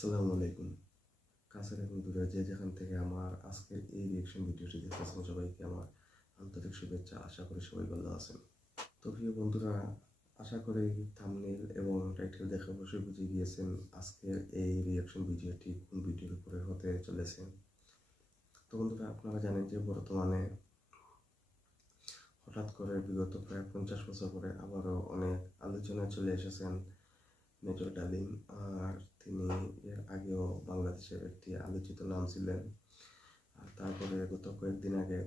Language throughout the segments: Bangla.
আসসালামু আলাইকুম। কাছের এবং দূরে যে যেখান থেকে আমার আজকের এই রিয়েকশন ভিডিওটি দেখতেছেন সবাইকে আমার আন্তরিক শুভেচ্ছা। আশা করি সবাই ভালো আছেন। তো প্রিয় বন্ধুরা, আশা করি থাম্বনেইল এবং টাইটেল দেখে অবশ্যই বুঝে গিয়েছেন আজকের এই রিয়েকশন ভিডিওটি কোন ভিডিওর উপরে হতে চলেছে। তো বন্ধুরা, আপনারা জানেন যে বর্তমানে হঠাৎ করে বিগত প্রায় 50 বছর পরে আবারও অনেক আলোচনায় চলে এসেছেন মেজর ডালিম। আর তিনি এর আগেও বাংলাদেশের একটি আলোচিত নাম ছিলেন। আর তারপরে গত কয়েকদিন আগে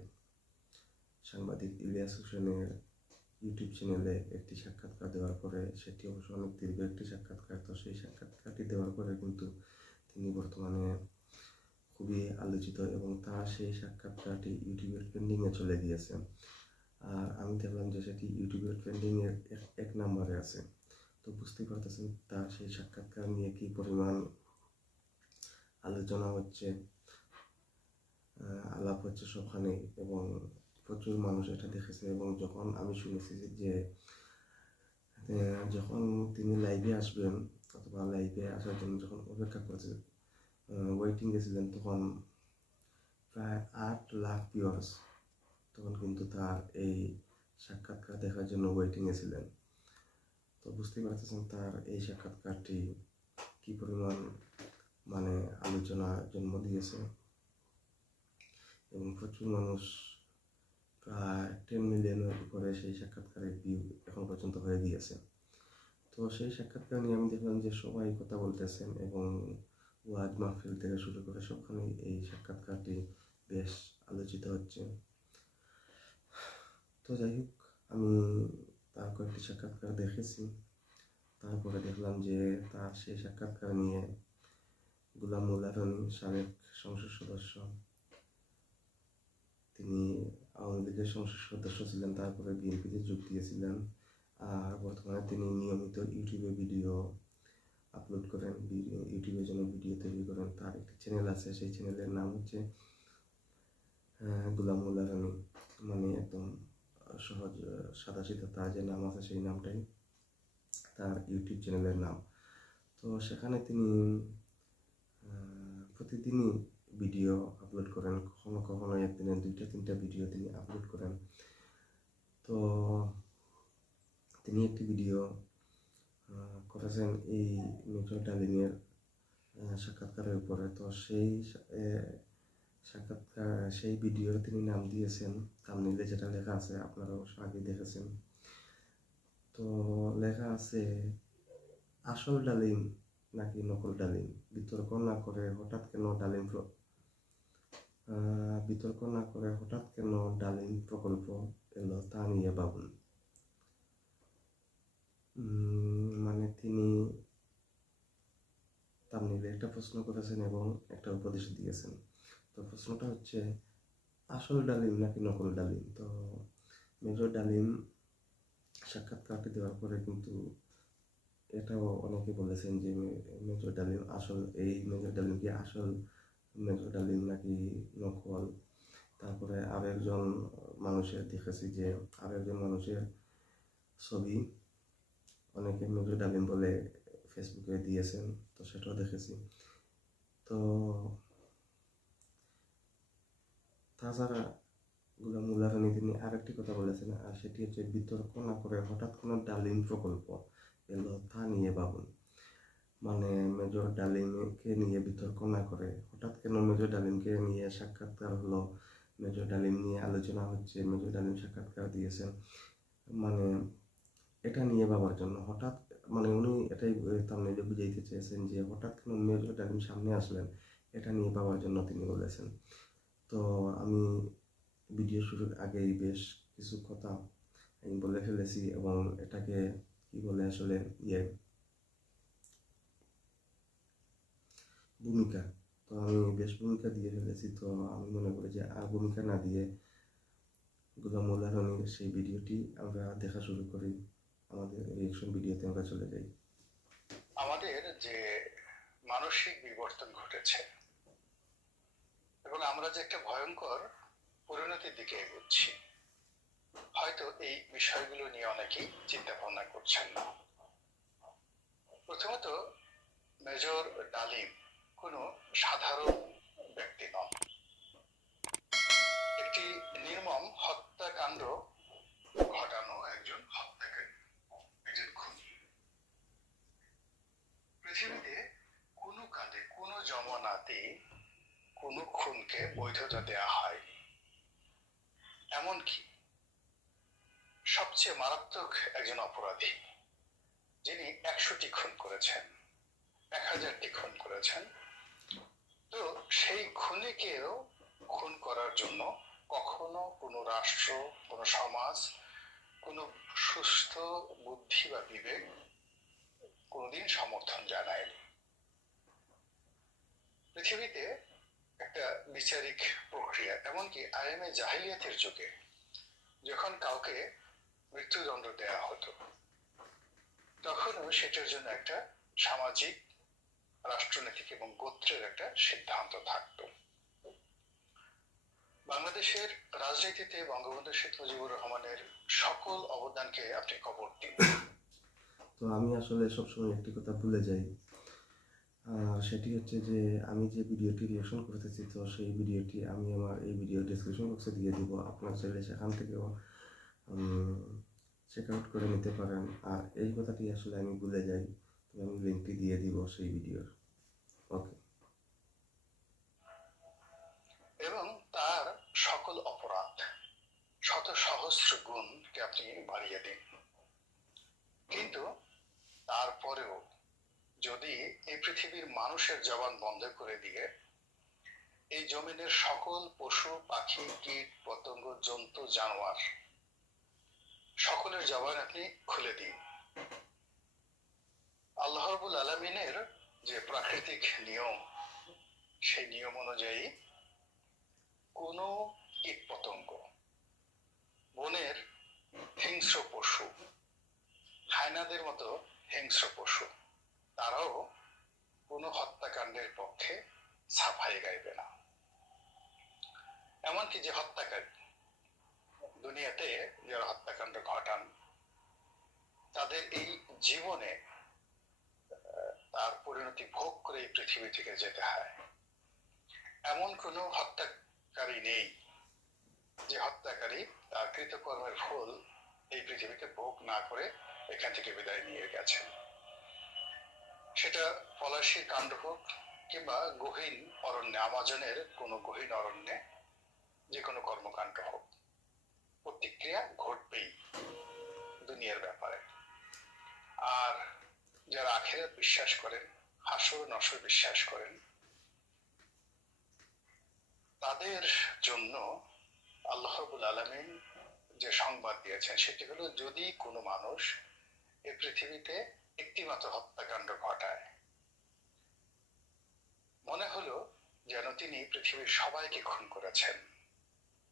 সাংবাদিক ইলিয়াস হোসেনের ইউটিউব চ্যানেলে একটি সাক্ষাৎকার দেওয়ার পরে, সেটি অবশ্য অনেক দীর্ঘ একটি সাক্ষাৎকার, তো সেই সাক্ষাৎকারটি দেওয়ার পরে কিন্তু তিনি বর্তমানে খুবই আলোচিত এবং তার সেই সাক্ষাৎকারটি ইউটিউবের ট্রেন্ডিংয়ে চলে গিয়েছে। আর আমি দেখলাম যে সেটি ইউটিউবের ট্রেন্ডিংয়ের এক নম্বরে আছে। তো বুঝতেই পারতেছেন তার সেই সাক্ষাৎকার নিয়ে কী পরিমাণ আলোচনা হচ্ছে, আলাপ হচ্ছে সবখানেই, এবং প্রচুর মানুষ এটা দেখেছে। এবং যখন আমি শুনেছি যে যখন তিনি লাইভে আসবেন অথবা লাইভে আসার জন্য যখন অপেক্ষা করছে, ওয়েটিংয়ে ছিলেন, তখন প্রায় 8 লাখ ভিউয়ার্স তখন কিন্তু তার এই সাক্ষাৎকার দেখার জন্য ওয়েটিংয়ে ছিলেন। তো বুঝতেই পারতেছেন তার এই সাক্ষাৎকারটি কী পরিমাণ আলোচনা জন্ম দিয়েছে, এবং প্রচুর মানুষ, প্রায় 10 মিলিয়নের উপরে সেই সাক্ষাৎকারের ভিউ এখন পর্যন্ত হয়ে গিয়েছে। তো সেই সাক্ষাৎকার নিয়ে আমি দেখলাম যে সবাই কথা বলতেছেন, এবং ওয়াজ মাহফিল থেকে শুরু করে সবখানেই এই সাক্ষাৎকারটি বেশ আলোচিত হচ্ছে। তো যাই হোক, আমি তার কয়েকটি সাক্ষাৎকার দেখেছি। তারপরে দেখলাম যে তার সেই সাক্ষাৎকার নিয়ে গোলাম মোল্লা রনি, সাবেক সংসদ সদস্য, তিনি আওয়ামী লীগের সংসদ সদস্য ছিলেন, তারপরে বিএনপিতে যোগ দিয়েছিলেন। আর বর্তমানে তিনি নিয়মিত ইউটিউবে ভিডিও আপলোড করেন, ইউটিউবের জন্য ভিডিও তৈরি করেন। তার একটি চ্যানেল আছে, সেই চ্যানেলের নাম হচ্ছে গোলাম মোল্লা রনি, একদম সহজ সাদাসিধা তার যে নাম আছে সেই নামটাই তার ইউটিউব চ্যানেলের নাম। তো সেখানে তিনি প্রতিদিনই ভিডিও আপলোড করেন, কখনো কখনো একদিনে 2-3টা ভিডিও তিনি আপলোড করেন। তো তিনি একটি ভিডিও করেছেন এই মেজর ডালিমের সাক্ষাৎকারের উপরে। তো সেই সাক্ষাৎকার, সেই ভিডিওর তিনি নাম দিয়েছেন, থাম্বনেইলে যেটা লেখা আছে আপনারা অবশ্য আগে দেখেছেন। তো লেখা আছে, আসল ডালিম নাকি নকল ডালিম, বিতর্ক না করে হঠাৎ কেন ডালিম প্রকল্প এলো তা নিয়ে ভাবুন। তিনি থাম্বনেইলে একটা প্রশ্ন করেছেন এবং একটা উপদেশ দিয়েছেন। তো প্রশ্নটা হচ্ছে, আসল ডালিম নাকি নকল ডালিম। তো মেজর ডালিম সাক্ষাৎকারটি দেওয়ার পরে কিন্তু এটাও অনেকে বলেছেন যে মেজর ডালিম আসল, এই মেজর ডালিম কি আসল মেজর ডালিম নাকি নকল। তারপরে আরও একজন মানুষের দেখেছি যে আরও একজন মানুষের ছবি অনেকে মেজর ডালিম বলে ফেসবুকে দিয়েছেন, তো সেটাও দেখেছি। তো তাছাড়া গোলাম মোল্লা রনি তিনি আরেকটি কথা বলেছেন, আর সেটি হচ্ছে, বিতর্ক না করে হঠাৎ কোনো ডালিম প্রকল্প এলো তা নিয়ে ভাবুন। মেজর ডালিমকে নিয়ে বিতর্ক না করে হঠাৎ কেন মেজর ডালিমকে নিয়ে সাক্ষাৎকার হলো, মেজর ডালিম নিয়ে আলোচনা হচ্ছে, মেজর ডালিম সাক্ষাৎকার দিয়েছেন, এটা নিয়ে ভাবার জন্য হঠাৎ, উনি এটাই থাম্বনেইলে বুঝাইতে চেয়েছেন যে হঠাৎ কেন মেজর ডালিম সামনে আসলেন, এটা নিয়ে ভাবার জন্য তিনি বলেছেন। তো আমি ভিডিও শুরুর আগেই বেশ কিছু কথা আমি বলে ফেলেছি, এবং এটাকে কি বলে আসলে ভূমিকা, তো আমি বেশ ভূমিকা দিয়ে ফেলেছি। তো আমি মনে করি যে আর ভূমিকা না দিয়ে গোলাম মোল্লা রনির সেই ভিডিওটি আমরা দেখা শুরু করি, আমাদের রিয়েকশন ভিডিওতে আমরা চলে যাই। আমাদের যে মানসিক বিবর্তন ঘটেছে এবং আমরা যে একটা ভয়ঙ্কর পরিণতির দিকে এগোচ্ছি, হয়তো এই বিষয়গুলো নিয়ে অনেকেই চিন্তা ভাবনা করছেন না। প্রথমত, মেজর ডালিম কোনো সাধারণ ব্যক্তি নন। একটি নির্মম হত্যাকাণ্ড ঘটানো একজন হত্যাকারী, একজন খুনি। পৃথিবীতে কোনো কালে কোনো জমানাতে কোনো খুনকে বৈধতা দেয়া হয়নি। এমনকি সবচেয়ে মারাত্মক একজন অপরাধী যিনি 100টি খুন করেছেন, 1000টি খুন করেছেন, তো সেই খুনিকেও খুন করার জন্য কখনো কোনো রাষ্ট্র, কোনো সমাজ, কোনো সুস্থ বুদ্ধি বা বিবেক কোনোদিন সমর্থন জানায়নি। পৃথিবীতে একটা বিচারিক প্রক্রিয়া, এমনকি আইএমএ জাহিলিয়াতের যুগে যখন কাউকে মৃত্যুদণ্ড দেয়া হতো, তখনও সেটার জন্য একটা সামাজিক, রাষ্ট্রনৈতিক এবং গোত্রের একটা সিদ্ধান্ত থাকতো। বাংলাদেশের রাজনীতিতে বঙ্গবন্ধু শেখ মুজিবুর রহমানের সকল অবদানকে আপনি কবর দিন। তো আমি আসলে সবসময় একটি কথা ভুলে যাই, আর সেটি হচ্ছে যে আমি যে ভিডিওটি রিঅ্যাকশন করতেছি, তো সেই ভিডিওটি আমি আমার এই ভিডিও ডিসক্রিপশন বক্সে দিয়ে দিব। আপনারা চাইলে সেখান থেকেও চেক আউট করে নিতে পারেন। আর এই কথাটি আসলে আমি ভুলে যাই, তো আমি লিঙ্কটি দিয়ে দিব সেই ভিডিওর। ওকে। এবং তার সকল অপরাধ শত সহস্র গুণকে আপনি বাড়িয়ে দিন, কিন্তু তারপরেও যদি এই পৃথিবীর মানুষের জবান বন্ধ করে দিয়ে এই জমিনের সকল পশু, পাখি, কীট, পতঙ্গ, জন্তু, জানোয়ার সকলের জবান আপনি খুলে দিন, আল্লাহ রাব্বুল আলামিনের যে প্রাকৃতিক নিয়ম, সেই নিয়ম অনুযায়ী কোনো কীট পতঙ্গ, বনের হিংস্র পশু, হায়নাদের মতো হিংস্র পশু, তারাও কোনো হত্যাকাণ্ডের পক্ষে সাফাই গাইবে না। এমনকি যে হত্যাকারী, দুনিয়াতে যারা হত্যাকাণ্ড ঘটান, তাদের এই জীবনে তার পরিণতি ভোগ করে এই পৃথিবী থেকে যেতে হয়। এমন কোনো হত্যাকারী নেই যে হত্যাকারী তার কৃতকর্মের ফল এই পৃথিবীতে ভোগ না করে এখান থেকে বিদায় নিয়ে গেছেন। সেটা পলাশীর কাণ্ড হোক কিংবা গহীন অরণ্যে, আমাজনের কোনো গহীন অরণ্যে যে কোনো কর্মকাণ্ড হোক, প্রতিক্রিয়া ঘটবেই দুনিয়ার ব্যাপারে। আর যারা আখিরাত বিশ্বাস করেন, হাসর নসর বিশ্বাস করেন, তাদের জন্য আল্লাহ রাব্বুল আলামিন যে সংবাদ দিয়েছেন সেটি হলো, যদি কোনো মানুষ এই পৃথিবীতে একটিমাত্র হত্যাকাণ্ড ঘটায়, মনে হলো যেন তিনি পৃথিবীর সবাইকে খুন করেছেন,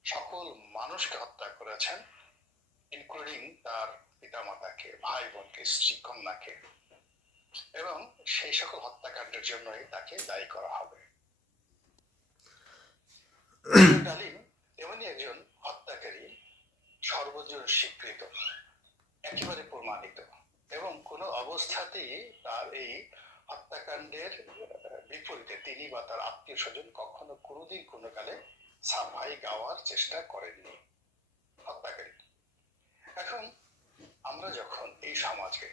সকল মানুষকে হত্যা করেছেন, ইনক্লুডিং তার পিতামাতাকে, ভাই বোনকে, স্ত্রী কন্যাকে, এবং সেই সকল হত্যাকাণ্ডের জন্যই তাকে দায়ী করা হবে। ডালিম এমনই একজন হত্যাকারী, সর্বজন স্বীকৃত, একেবারে প্রমাণিত, এবং কোনো অবস্থাতেই তার এই হত্যাকাণ্ডের বিপরীতে তিনি বা তার আত্মীয় স্বজন কখনো কোনোদিন কোনো কালে সাফাই গাওয়ার চেষ্টা করেননি হত্যাকারী। এখন আমরা যখন এই সমাজে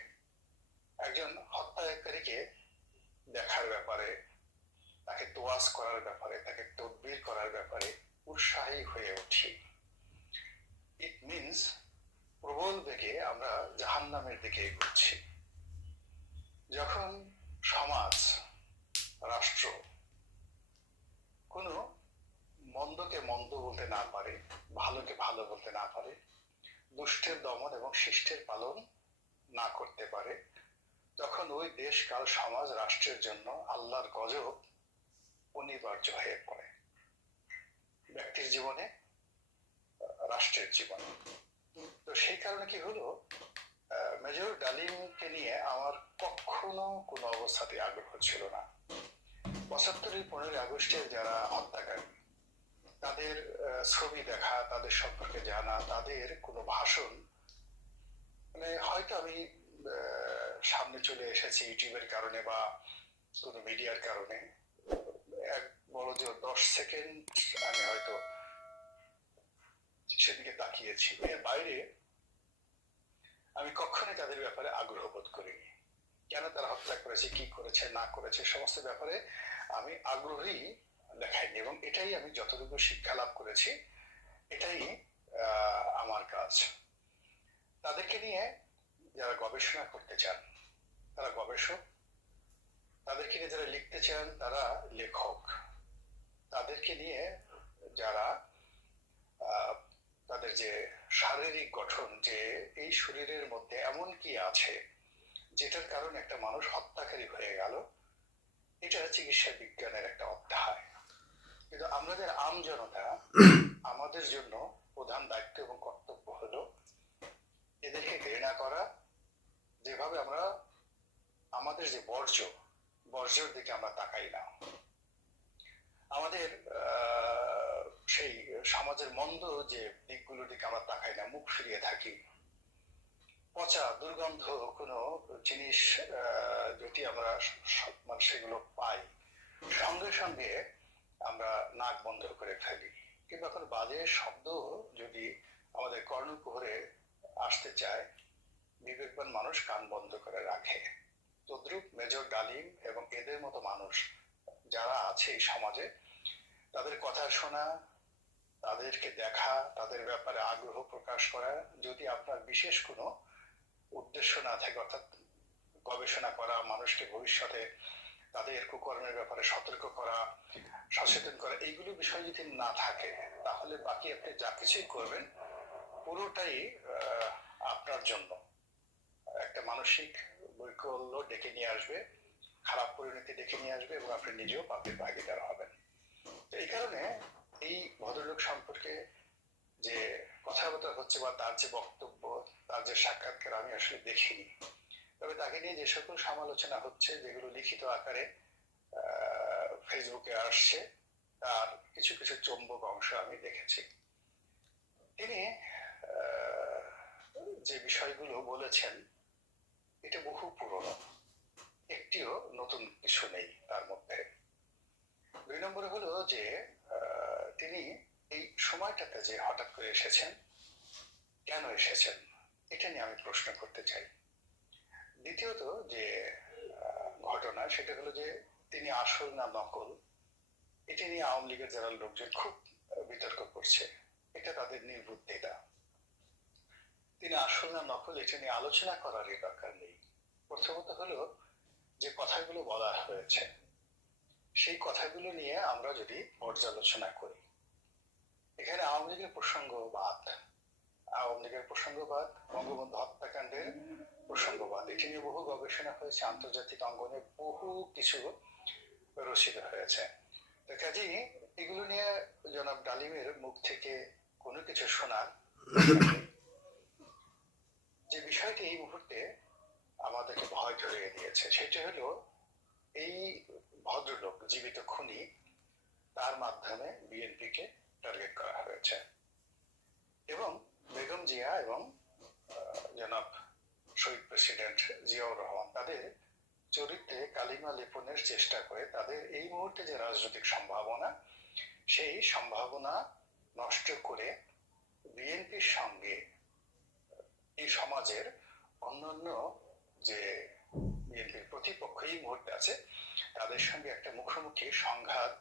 একজন হত্যাকারীকে দেখার ব্যাপারে, তাকে তোয়াজ করার ব্যাপারে, তাকে তদবির করার ব্যাপারে উৎসাহী হয়ে উঠি, ইট মিনস প্রবল বেগে আমরা জাহান্নামের দিকে এগোচ্ছি। যখন সমাজ, রাষ্ট্র কোনো মন্দকে মন্দ বলতে না পারে, ভালোকে ভালো বলতে না পারে, দুষ্টের দমন এবং শিষ্টের পালন না করতে পারে, তখন ওই দেশ, কাল, সমাজ, রাষ্ট্রের জন্য আল্লাহর গজব অনিবার্য হয়ে পড়ে, ব্যক্তির জীবনে, রাষ্ট্রের জীবনে। তো সেই কারণে কি হলো, মেজর ডালিমকে নিয়ে আমার কখনো কোনো অবস্থাতে আগ্রহ ছিল না। ৭৫-এর 15ই আগস্টের যারা হত্যাকারী, তাদের ছবি দেখা, তাদের সম্পর্কে জানা, তাদের কোনো ভাষণ, মানে হয়তো আমি সামনে চলে এসেছি ইউটিউবের কারণে বা কোনো মিডিয়ার কারণে, 10 সেকেন্ড আমি হয়তো সেদিকে তাকিয়েছি, এর বাইরে আমি কখনোই তাদের ব্যাপারে আগ্রহ বোধ করিনি। কেন তারা হত্যা করেছে, কি করেছে না করেছে, সমস্ত ব্যাপারে আমি আগ্রহী দেখাইনি, এবং এটাই আমি যতটুকু শিক্ষা লাভ করেছি, এটাই আমার কাজ। তাদেরকে নিয়ে যারা গবেষণা করতে চান তারা গবেষক, তাদেরকে নিয়ে যারা লিখতে চান তারা লেখক, তাদেরকে নিয়ে যারা তাদের যে শারীরিক গঠন, যে এই শরীরের মধ্যে এমন কি আছে যেটার কারণে একটা মানুষ হত্যাকারী হয়ে গেল, এটা চিকিৎসা বিজ্ঞানের একটা অধ্যায়। কিন্তু আমাদের আম জনতা, আমাদের জন্য প্রধান দায়িত্ব এবং কর্তব্য হলো এদেরকে ঘৃণা করা। যেভাবে আমরা আমাদের যে বর্জ্যর দিকে আমরা তাকাই না, আমাদের সেই সমাজের মন্দ যে দিকগুলোর দিকে আমরা তাকাই না, মুখ ফিরিয়ে থাকি, পচা দুর্গন্ধ কোনো জিনিস যদি আমরা মানে সেগুলো পাই, সঙ্গে সঙ্গে আমরা নাক বন্ধ করে ফেলি, কিংবা কোনো বাজে শব্দ যদি আমাদের কর্ণকুহরে আসতে চায়, বিবেকবান মানুষ কান বন্ধ করে রাখে। তদ্রুপ মেজর ডালিম এবং এদের মতো মানুষ যারা আছে এই সমাজে, তাদের কথা শোনা, তাদেরকে দেখা, তাদের ব্যাপারে আগ্রহ প্রকাশ করা, যদি আপনার বিশেষ কোনো উদ্দেশ্য না থাকে, অর্থাৎ গবেষণা করা, মানুষকে ভবিষ্যতে তাদের কুকর্মের ব্যাপারে সতর্ক করা, সচেতন করা, এইগুলো বিষয় যদি না থাকে, তাহলে বাকি আপনি যা কিছুই করবেন পুরোটাই আপনার জন্য একটা মানসিক বৈকল্য ডেকে নিয়ে আসবে, খারাপ পরিণতি ডেকে নিয়ে আসবে, এবং আপনি নিজেও পাপের ভাগীদার হবেন। তো এই কারণে এই ভদ্রলোক সম্পর্কে যে কথাবার্তা হচ্ছে বা তার যে বক্তব্য, তার যে সাক্ষাৎকার আমি আসলে দেখিনি, তবে তাকে নিয়ে যে সকল সমালোচনা হচ্ছে, যেগুলো লিখিত আকারে ফেসবুকে আসছে, তার কিছু কিছু চুম্বক অংশ আমি দেখেছি। তিনি যে বিষয়গুলো বলেছেন এটা বহু পুরনো, একটিও নতুন কিছু নেই তার মধ্যে। 2 নম্বরে হলো যে তিনি এই সময়টাতে যে হঠাৎ করে এসেছেন, কেন এসেছেন, এটা নিয়ে আমি প্রশ্ন করতে চাই। দ্বিতীয়ত যে ঘটনা, সেটা হলো যে তিনি আসল না নকল, এটা নিয়ে আওয়ামী লীগের যারা লোকজন খুব বিতর্ক করছে, এটা তাদের নির্বুদ্ধিতা। তিনি আসল না নকল এটা নিয়ে আলোচনা করারই দরকার নেই। প্রথমত হলো যে কথাগুলো বলা হয়েছে, সেই কথাগুলো নিয়ে আমরা যদি পর্যালোচনা করি, এখানে আওয়ামী লীগের প্রসঙ্গবাদ, বঙ্গবন্ধু হত্যাকাণ্ডের প্রসঙ্গবাদ, এটি নিয়ে বহু গবেষণা হয়েছে, আন্তর্জাতিক অঙ্গনে বহু কিছু রচিত হয়েছে। কাজেই এগুলো নিয়ে জনাব ডালিমের মুখ থেকে কোনো কিছু শোনার যে বিষয়টি এই মুহূর্তে আমাদেরকে ভয় ধরিয়ে দিয়েছে, সেটা হলো এই ভদ্রলোক জীবিত খুনি, তার মাধ্যমে বিএনপিকে টার্গেট করা হয়েছে, এবং বেগম জিয়া এবং জনাব শহীদ প্রেসিডেন্ট জিয়াউর রহমান তাদের চরিত্রে কালিমা লেপনের চেষ্টা করে তাদের এই মুহূর্তে যে রাজনৈতিক সম্ভাবনা, সেই সম্ভাবনা নষ্ট করে বিএনপির সঙ্গে এই সমাজের অন্যান্য যে বিএনপির প্রতিপক্ষ এই মুহূর্তে আছে, তাদের সঙ্গে একটা মুখোমুখি সংঘাত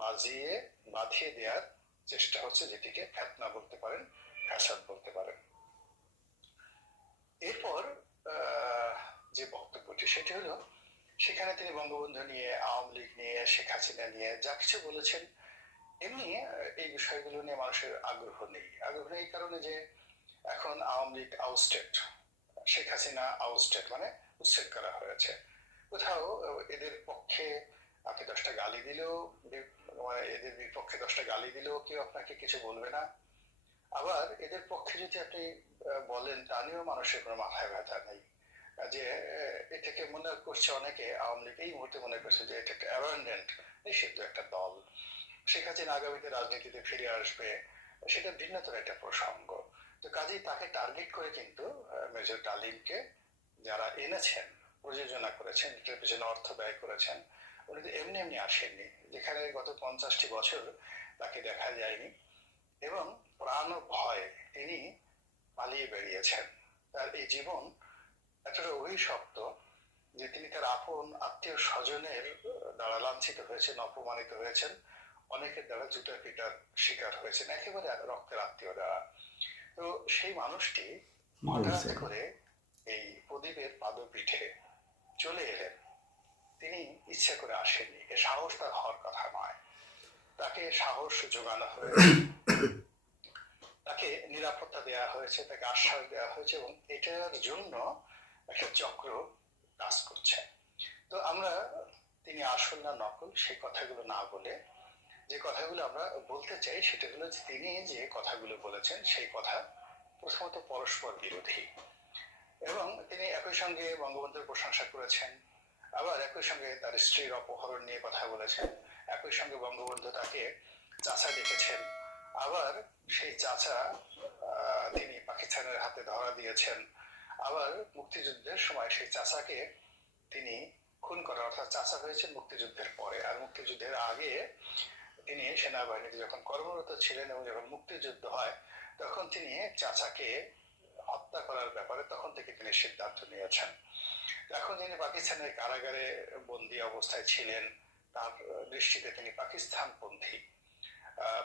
বাঁধিয়ে দেওয়ার চেষ্টা হচ্ছে, যেটিকে ফেতনা বলতে পারেন, ফ্যাসাদ বলতে পারেন। এরপর যে বক্তব্যটি, সেটি হলো সেখানে তিনি বঙ্গবন্ধু নিয়ে, আওয়ামী লীগ নিয়ে, শেখ হাসিনা নিয়ে যা কিছু বলেছেন, এমনি এই বিষয়গুলো নিয়ে মানুষের আগ্রহ নেই। এই কারণে যে এখন আওয়ামী লীগ আউটস্টেড, শেখ হাসিনা আউটস্টেড, মানে উচ্ছেদ করা হয়েছে। কোথাও এদের পক্ষে আপনি 10টা গালি দিলেও, মানে এদের বিপক্ষে 10টা গালি দিলেও কেউ আপনাকে কিছু বলবে না। আবার এদের পক্ষে যদি আপনি বলেন, তা নিয়েও মানুষের কোনো মাথায় ব্যথা নেই। যে এটাকে মনে করছে অনেকে, আওয়ামী লীগ এই মুহূর্তে মনে করছে যে এটা একটা অ্যাবান্ডেন্ট, নিষিদ্ধ একটা দল, শেখ হাসিনা আগামীতে রাজনীতিতে ফিরে আসবে, সেটা ভিন্নতর একটা প্রসঙ্গ। তো কাজেই তাকে টার্গেট করে কিন্তু মেজর ডালিমকে যারা এনেছেন, প্রযোজনা করেছেন, এটার পিছনে অর্থ ব্যয় করেছেন, উনি তো এমনি এমনি আসেননি, যেখানে গত 50টি বছর তাকে দেখা যায়নি, এবং প্রাণ ভয় তিনি পালিয়ে বেরিয়েছেন। তার এই জীবন এতটা অভিশপ্ত যে তিনি তার আপন আত্মীয় স্বজনের দ্বারা লাঞ্ছিত হয়েছেন, অপমানিত হয়েছেন, অনেকের দ্বারা জুতা পিটার শিকার হয়েছেন, একেবারে রক্তের আত্মীয় দ্বারা। তো সেই মানুষটি হঠাৎ করে এই প্রদীপের পাদপীঠে চলে এলেন। তিনি ইচ্ছা করে আসেননি, এ সাহস তার হওয়ার কথা নয়। তাকে সাহস যোগানো হয়েছে, তাকে নিরাপত্তা দেওয়া হয়েছে, তাকে আশ্বাস দেওয়া হয়েছে, এবং এটার জন্য একটা চক্র কাজ করছে। তো আমরা তিনি আসল না নকল সেই কথাগুলো না বলে যে কথাগুলো আমরা বলতে চাই সেটা হলো যে তিনি যে কথাগুলো বলেছেন সেই কথা প্রথমত পরস্পর বিরোধী, এবং তিনি একই সঙ্গে বঙ্গবন্ধুর প্রশংসা করেছেন, আবার একই সঙ্গে তার স্ত্রীর অপহরণ নিয়ে কথা বলেছেন, একই সঙ্গে বঙ্গবন্ধু তাকে চাচা ডেকেছেন, আবার সেই চাচা তিনি পাকিস্তানের হাতে ধরা দিয়েছেন, আবার মুক্তিযুদ্ধের সময় সেই চাচাকে তিনি খুন করা, অর্থাৎ চাচা হয়েছেন মুক্তিযুদ্ধের পরে, আর মুক্তিযুদ্ধের আগে তিনি সেনাবাহিনীতে যখন কর্মরত ছিলেন এবং যখন মুক্তিযুদ্ধ হয় তখন তিনি চাচাকে হত্যা করার ব্যাপারে তখন থেকে তিনি সিদ্ধান্ত নিয়েছেন। এখন তিনি পাকিস্তানের কারাগারে বন্দী অবস্থায় ছিলেন, তার দৃষ্টিতে তিনি পাকিস্তানপন্থী,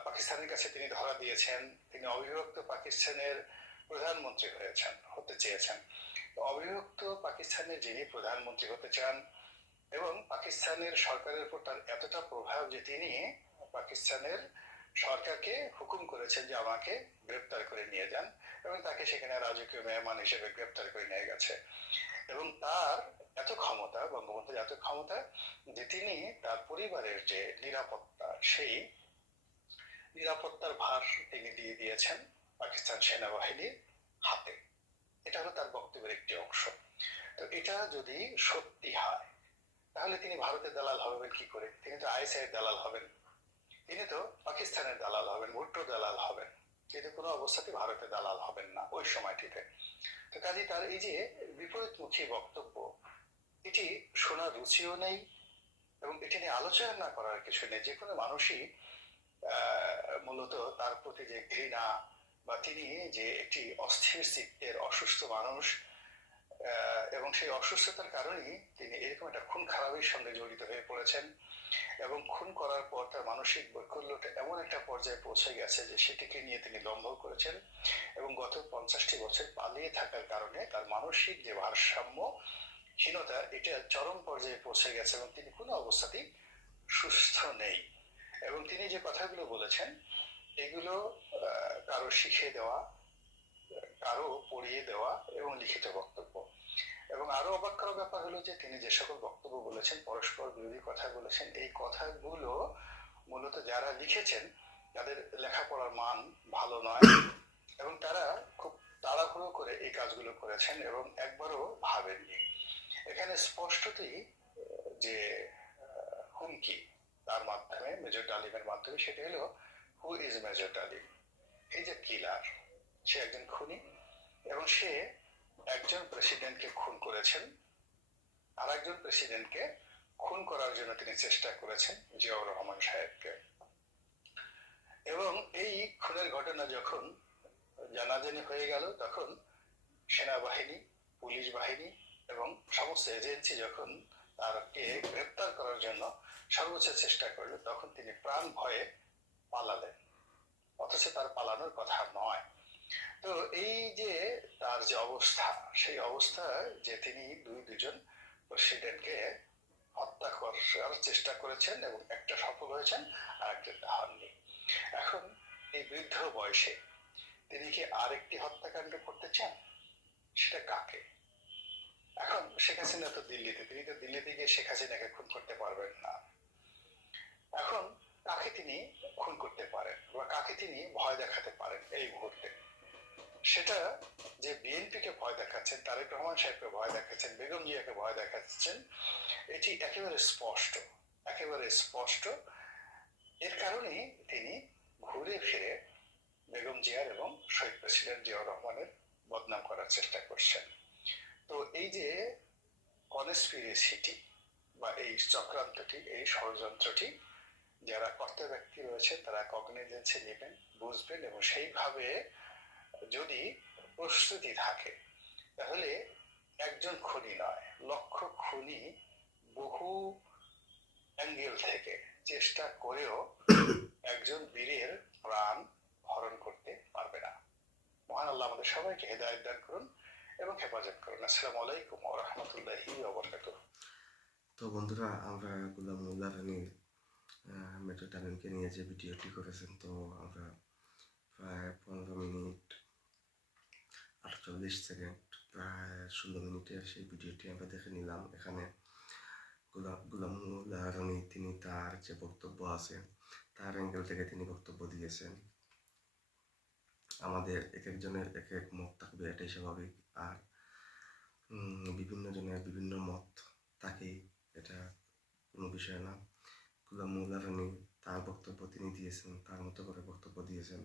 পাকিস্তানের কাছে তিনি ধরা দিয়েছেন, তিনি অবিভক্ত পাকিস্তানের প্রধানমন্ত্রী হতে চেয়েছেন। অবিভক্ত পাকিস্তানের যিনি প্রধানমন্ত্রী হতে চান এবং পাকিস্তানের সরকারের উপর তার এতটা প্রভাব যে তিনি পাকিস্তানের সরকারকে হুকুম করেছেন যে আমাকে গ্রেপ্তার করে নিয়ে যান, এবং তাকে সেখানে রাজকীয় মেহমান হিসেবে গ্রেপ্তার করে নিয়ে গেছে। এবং তার এত ক্ষমতা, বঙ্গবন্ধুর এত ক্ষমতা যে তিনি তার পরিবারের যে নিরাপত্তা, সেই নিরাপত্তার ভার তিনি দিয়ে দিয়েছেন পাকিস্তান সেনাবাহিনীর হাতে। এটা হলো তার বক্তব্যের একটি অংশ। তো এটা যদি সত্যি হয় তাহলে তিনি ভারতের দালাল হবেন কি করে? তিনি তো আইএসআই দালাল হবেন, তিনি তো পাকিস্তানের দালাল হবেন, ভুট্টোর দালাল হবেন, কিন্তু কোনো অবস্থাতে ভারতের দালাল হবেন না ওই সময়টিতে। তো কাজে তার এই যে বিপরীতমুখী বক্তব্য, এটি শোনার রুচিও নেই, এবং এটি নিয়ে আলোচনা না করার কিছু নেই। যে কোনো মানুষই মূলত তার প্রতি যে ঘৃণা বা তিনি যে একটি অস্থির চিত্তের অসুস্থ মানুষ, এবং সেই অসুস্থতার কারণেই তিনি এরকম একটা খুন খারাপের সঙ্গে জড়িত হয়ে পড়েছেন, এবং খুন করার পর তার মানসিক বৈকল্যটা এমন একটা পর্যায়ে পৌঁছে গেছে যে সেটিকে নিয়ে তিনি লম্ব করেছেন, এবং গত 50টি বছর পালিয়ে থাকার কারণে তার মানসিক যে ভারসাম্যহীনতা এটা চরম পর্যায়ে পৌঁছে গেছে, এবং তিনি কোনো অবস্থাতেই সুস্থ নেই। এবং তিনি যে কথাগুলো বলেছেন এগুলো কারো শিখিয়ে দেওয়া, কারো পড়িয়ে দেওয়া এবং লিখিত বক্তব্য। এবং আরো অবাক করার ব্যাপার হলো যে তিনি যে সকল বক্তব্য বলেছেন, পরস্পর বিরোধী কথা বলেছেন, এই কথাগুলো মূলত যারা লিখেছেন তাদের লেখাপড়ার মান ভালো নয়, এবং তারা খুব তাড়াহুড়ো করে এই কাজগুলো করেছেন এবং একবারও ভাবেননি। এখানে স্পষ্টতই যে হুমকি তার মাধ্যমে, মেজর ডালিমের মাধ্যমে, সেটা হলো হু ইজ মেজর ডালিম। এই যে কিলার, সে একজন খুনি, এবং সে একজন প্রেসিডেন্টকে খুন করেছেন, আর একজন প্রেসিডেন্টকে খুন করার জন্য তিনি চেষ্টা করেছেন, জিয়াউর রহমান সাহেবকে। এবং এই খুনের ঘটনা যখন জানাজানি হয়ে গেল তখন সেনাবাহিনী, পুলিশ বাহিনী এবং সমস্ত এজেন্সি যখন তাকে গ্রেপ্তার করার জন্য সর্বোচ্চ চেষ্টা করলো তখন তিনি প্রাণ ভয়ে পালালেন, অথচ তার পালানোর কথা নয়। তো এই যে তার যে অবস্থা, সেই অবস্থায় যে তিনি দুজন প্রেসিডেন্টকে হত্যা করার চেষ্টা করেছেন এবং একটা সফল হয়েছেন আর একটা হননি। এখন এই বৃদ্ধ বয়সে তিনি কি আরেকটি হত্যাকাণ্ড করতে চান? সেটা কাকে? এখন শেখ হাসিনা তো দিল্লিতে, তিনি তো দিল্লিতে গিয়ে শেখ হাসিনাকে খুন করতে পারবেন না। এখন কাকে তিনি খুন করতে পারেন বা কাকে তিনি ভয় দেখাতে পারেন এই মুহূর্তে? সেটা যে বিএনপিকে ভয় দেখাচ্ছেন, তারেক রহমান সাহেবকে ভয় দেখাচ্ছেন, বেগম জিয়াকে ভয় দেখাচ্ছেন, এটি একেবারে স্পষ্ট, একেবারে স্পষ্ট। এর কারণেই তিনি ঘুরে ফিরে বেগম জিয়ার এবং শহীদ প্রেসিডেন্ট জিয়াউর রহমানের বদনাম করার চেষ্টা করছেন। তো এই যে কনস্পিরেসিটি, বা এই চক্রান্তটি, এই ষড়যন্ত্রটি যারা কর্তা ব্যক্তি রয়েছে তারা কগনিজেন্সে নেবেন, বুঝবেন, এবং সেইভাবে যদি প্রস্তুতি থাকে তাহলে একজন খুনি নয়, লক্ষ খুনি বহু অ্যাঙ্গেল থেকে চেষ্টা করেও একজন বীরের প্রাণ হরণ করতে পারবে না। মহান আল্লাহ আমাদের সবাইকে হেদায়েত দান করুন এবং হেফাজত করুন। আসসালামু আলাইকুম ওয়া রাহমাতুল্লাহি ওয়া বারাকাতুহু। তো বন্ধুরা, আমরা গোলাম মোল্লা রানীর মেজর ডালিমকে নিয়ে যে ভিডিওটি করেছেন, তো আমরা প্রায় 15 মিনিট 48 সেকেন্ড, প্রায় 16 মিনিটের সেই ভিডিওটি আমরা দেখে নিলাম। এখানে গোলাম মোল্লা রানী তিনি তার যে বক্তব্য আছে তার অ্যাঙ্গেল থেকে তিনি বক্তব্য দিয়েছেন। আমাদের এক একজনের এক এক মত থাকবে, এটাই স্বাভাবিক। আর বিভিন্ন জনের বিভিন্ন মত থাকেই, এটা কোনো বিষয় না। গোলাম মোল্লা রানী তার বক্তব্য তিনি দিয়েছেন, তার মতো করে বক্তব্য দিয়েছেন।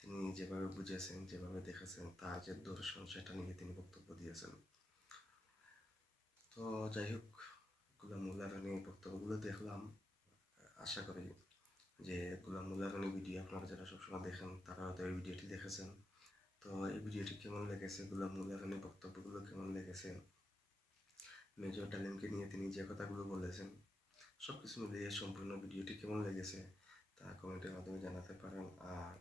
তিনি যেভাবে বুঝেছেন, যেভাবে দেখেছেন, তার যে দর্শন সেটা নিয়ে তিনি বক্তব্য দিয়েছেন। তো যাই হোক, গোলাম মোল্লা রানীর বক্তব্যগুলো দেখলাম। আশা করি যে গোলাম মোল্লা রানী ভিডিও আপনারা যারা সবসময় দেখেন তারা হয়তো এই ভিডিওটি দেখেছেন। তো এই ভিডিওটি কেমন লেগেছে, গোলাম মোল্লা রানীর বক্তব্যগুলো কেমন লেগেছে, মেজর ডালিমকে নিয়ে তিনি যে কথাগুলো বলেছেন, সব কিছু মিলিয়ে সম্পূর্ণ ভিডিওটি কেমন লেগেছে তা কমেন্টের মাধ্যমে জানাতে পারেন। আর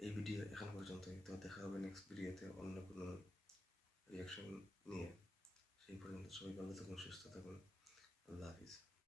এই ভিডিও এখন পর্যন্তই। তো দেখা হবে নেক্সট ভিডিওতে অন্য কোনো রিয়াকশন নিয়ে। সেই পর্যন্ত সবাই ভালো থাকুন, সুস্থ থাকুন। আল্লাহ হাফিজ।